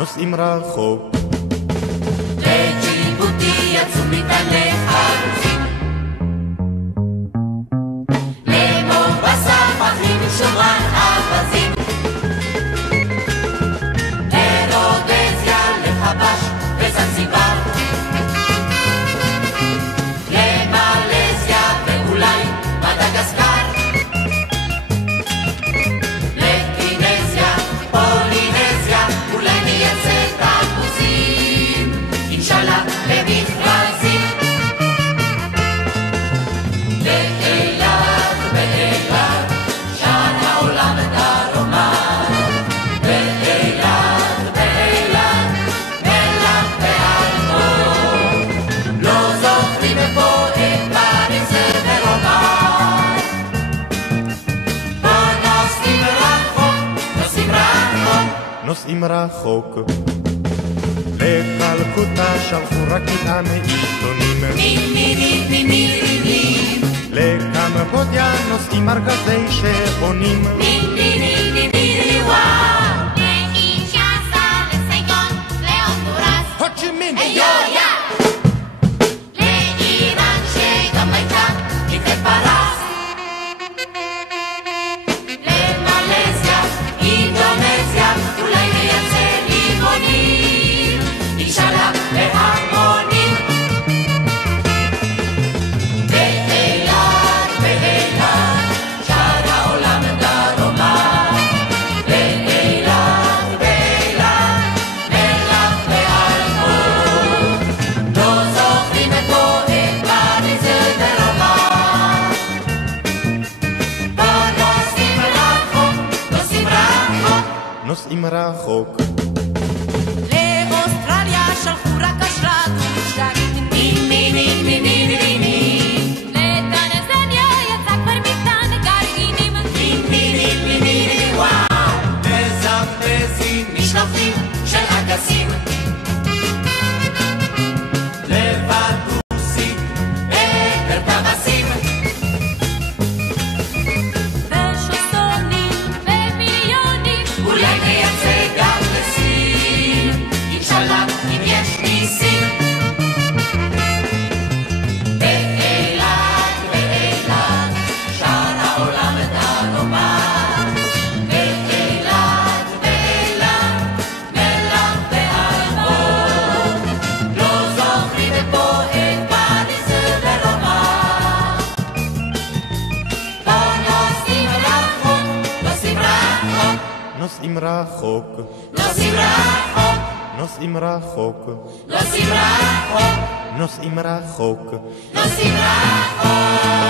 נוסעים רחוק. לג'יבוטי יצאו מטען לחלוצים, למובסה פחים ושומרן אווזים, לרודזיה, לחבש וזנזיבר, למלזיה ואולי מדגסקר, לקינזיה, פולינזיה, אולי נייצא תפוזים, אינשאללה במכרזים. באילת, באילת, שר העולם דרומה, באילת, באילת, מלח ואלמוג, לא זוכרים פה את פריז ורומא. בוא נוסעים רחוק, נוסעים רחוק, נוסעים רחוק. לקלקוטה שלחו רקטה מעיתונים, לקמבודיה נוסעים ארגזי שעונים, לאינשאסה, לסיון, להונדורס, הוצ'ימין, איויה, לאיראן שגם הייתה נקראת פרס, למלזיה, אינדונזיה, אולי נייצא לימונים, אינשאללה בהמונים. באילת, באילת, שר העולם דרומה, באילת, באילת, מלח ואלמוג, לא זוכרים פה את פריז ורומא. בוא נוסעים רחוק, נוסעים רחוק, נוסעים רחוק. לאוסטרליה שלחו רק אשרת ושגרירים, לטנזניה יצא כבר מטען גרעינים, וואו, מזמזים משלוחים של אגסים, לבטוסים בפרטבסים, ושוסונים ומיליונים, אולי נייצא גם לסין, אינשאללה אם יש ניסים. באילת, באילת, שר העולם דרומה, באילת, באילת, מלח ואלמוג, לא זוכרים פה את פריז ורומא. בוא נוסעים רחוק, נוסעים רחוק, נוסעים רחוק. נוסעים רחוק, נוסעים רחוק. נוסעים רחוק, נוסעים רחוק. נוסעים רחוק.